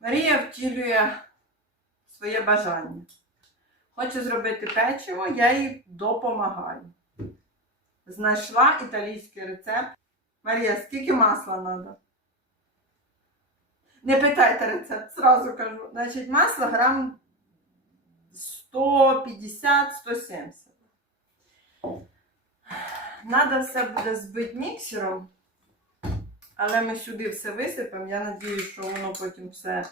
Марія втілює своє бажання. Хоче зробити печиво, я їй допомагаю. Знайшла італійський рецепт. Марія, скільки масла треба? Не питайте рецепт, зразу кажу. Значить, масло грам 150-170. Надо все буде збити міксером, але ми сюди все висипемо. Я надіюсь, що воно потім все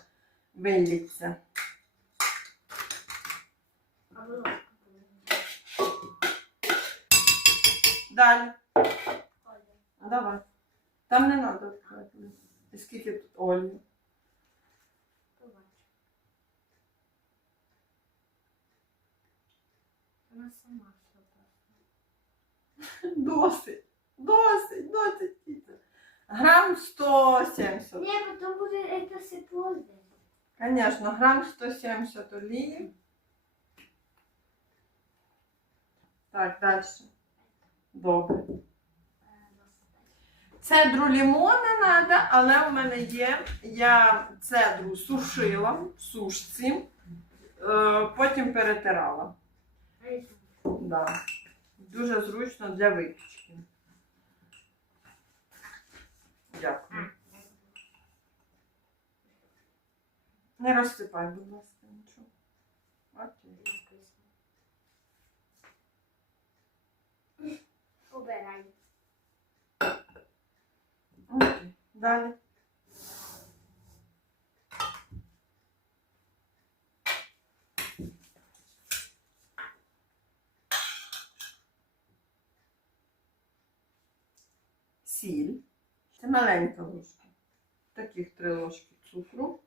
виліться. Далі. Давай. Там не треба відкривати. І скільки тут олії? Вона сама що. Досить. Досить, досить. Кіця. Грам 170. Не, потом будет это все плодно. Звісно, грам 170 олії. Так, далі. Добре. Цедру лімона треба, але в мене є. Я цедру сушила в сушці, е, потім перетирала. Да. Дуже зручно для випічки. Дякую. Не розсипай, будь ласка, нічого. Окей. Убирай. Окей. Далі. Сіль. Це маленька ложка. Таких три ложки цукру.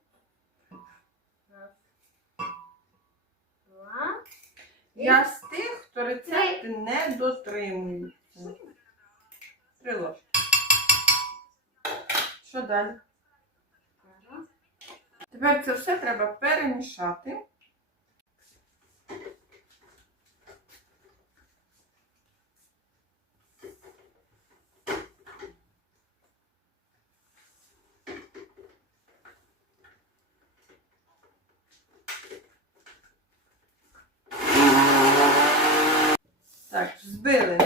Я з тих, хто рецепти не дотримується. Три ложки. Що далі? Тепер це все треба перемішати. Так, збили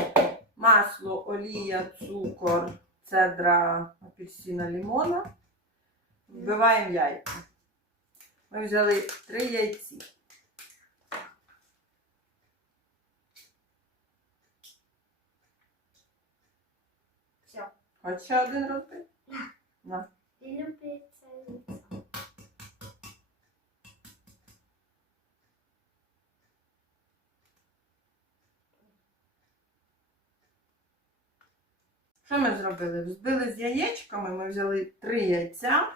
масло, олія, цукор, цедра апельсина, лимона. Вбиваємо яйця. Ми взяли три яйці. Все. Хоч ще один розбити? На. И любится Що ми зробили? Взбили з яєчками, ми взяли три яйця.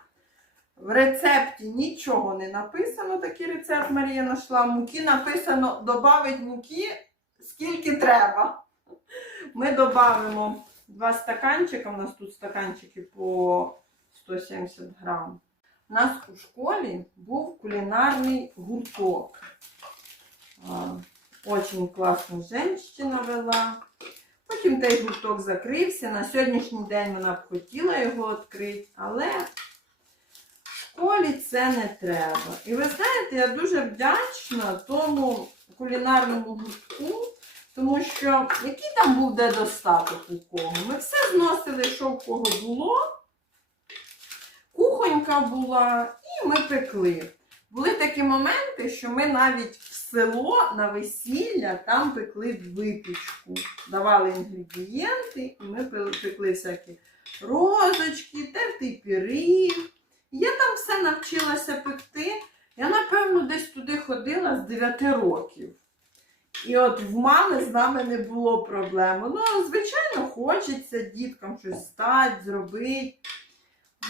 В рецепті нічого не написано, такий рецепт Марія знайшла. Муки написано додати муки скільки треба. Ми додамо два стаканчика. У нас тут стаканчики по 170 грам. У нас у школі був кулінарний гурток. Очень класна жінка вела. Потім той гурток закрився. На сьогоднішній день вона б хотіла його відкрити, але в школі це не треба. І ви знаєте, я дуже вдячна тому кулінарному гуртку, тому що який там був де достаток у кого. Ми все зносили, що в кого було. Кухонька була, і ми пекли. Були такі моменти, що ми навіть село на весілля там пекли випічку. Давали інгредієнти, і ми пекли всякі розочки, тертий пиріг. Я там все навчилася пекти. Я, напевно, десь туди ходила з 9 років. І от в мами з нами не було проблем. Ну, звичайно, хочеться діткам щось стати, зробити.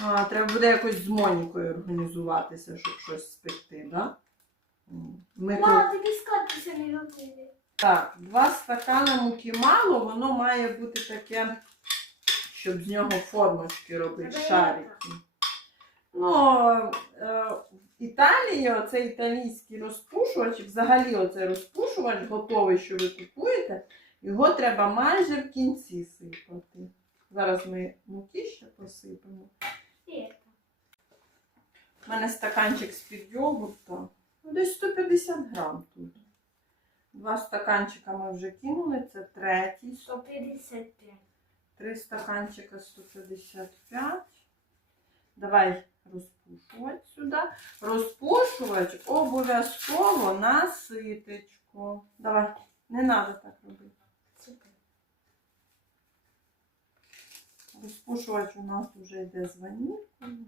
А, треба буде якось з Монікою організуватися, щоб щось спекти, да? Ми тут- Мама, ты без картуса не робили. так, два стакана муки мало, воно має бути таке, щоб з нього формочки робити, Треба шарики. Ну, е, в Італії оцей італійський розпушувач, взагалі оцей розпушувач готовий, що ви купуєте, його треба майже в кінці сипати. Зараз ми муки ще посипемо. У мене стаканчик з-під йогурту. Ну, Десь 150 грам тут. Два стаканчика ми вже кинули, це третій. 155. Три стаканчика 155. Давай розпушувати сюди. Розпушувач обов'язково на ситечко. Давай, не треба так робити. Розпушувач у нас вже йде з ванількою.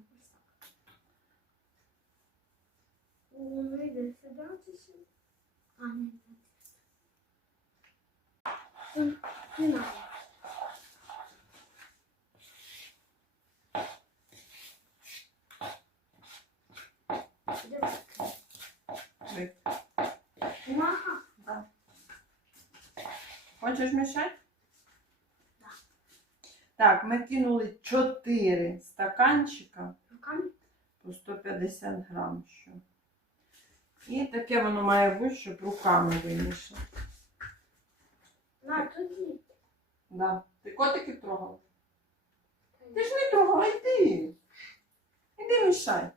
Тут Не надо. Де таке? Ви- Ага. Да. Хочеш мішати? Да. Так, ми кинули 4 стаканчика Руками? по 150 грам. Що. І таке воно має бути, щоб руками вимішати. На, тут є. Да. Ти котиків трогала? Ти ж не трогала, йди. Іди мішай.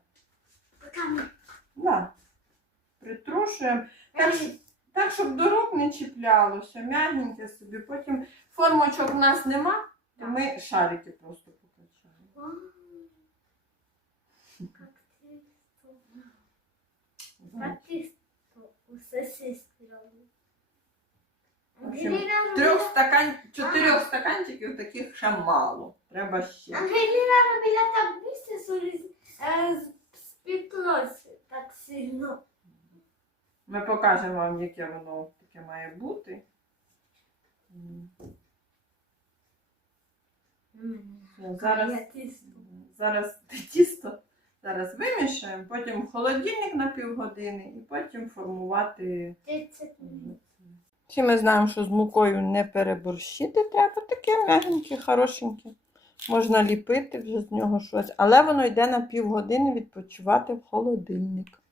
Руками. Да. Притрушуємо. Так, щ- так, щоб до рук не чіплялося, м'ягеньке собі. Потім формочок в нас нема, то ми шарики просто покачаємо. Вау. Как тісто. Как тісто. Усе сестри роблять. В общем, Трьох стакан... Чотирьох стаканчиків таких ще мало. Треба ще. Ангеліна робила так быстро, що е, так сильно. Ми покажемо вам, яке воно таке має бути. Зараз, зараз тісто зараз вимішаємо, потім в холодильник на півгодини і потім формувати. 30. Всі ми знаємо, що з мукою не переборщити треба, таке м'ягеньке, хорошеньке. Можна ліпити вже з нього щось, але воно йде на півгодини відпочивати в холодильник.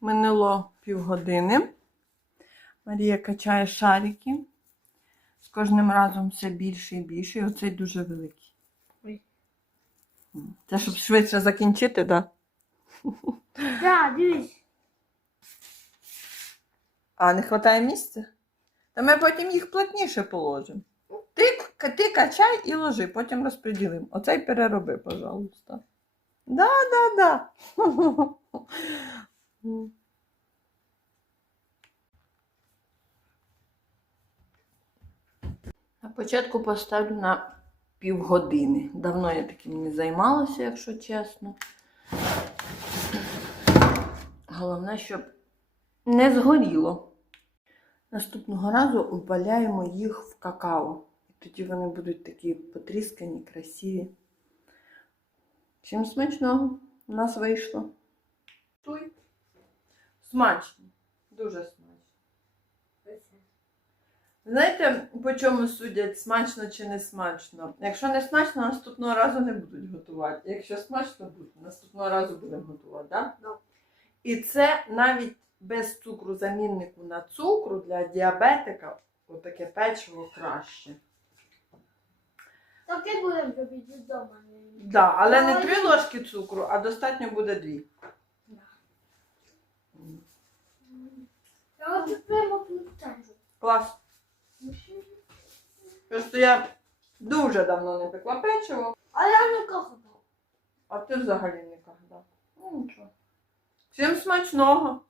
Минуло півгодини. Марія качає шарики. З кожним разом все більше і більше. І оцей дуже великий. Це щоб швидше закінчити, так? Да? Да, дивись. А, не вистачає місця? Та ми потім їх плотніше положимо. Ти, ти качай і ложи, потім розподілимо. Оцей перероби, пожалуйста. Да, да, да. На початку поставлю на півгодини. Давно я таким не займалася, якщо чесно. Головне, щоб не згоріло. Наступного разу обваляємо їх в какао. І тоді вони будуть такі потріскані, красиві. Всім смачного! У нас вийшло. Смачно. Дуже смачно. Знаєте, по чому судять, смачно чи не смачно? Якщо не смачно, наступного разу не будуть готувати. Якщо смачно буде, наступного разу будемо готувати, так? Да. І це навіть без цукру заміннику на цукру для діабетика отаке печиво краще. Таке будемо робити вдома. Да, але не три ложки цукру, а достатньо буде дві. Плутаю. Клас. Просто я дуже давно не пекла печиво, А я не кохаю. а ти взагалі не кагда. Ну нічого. Всім смачного!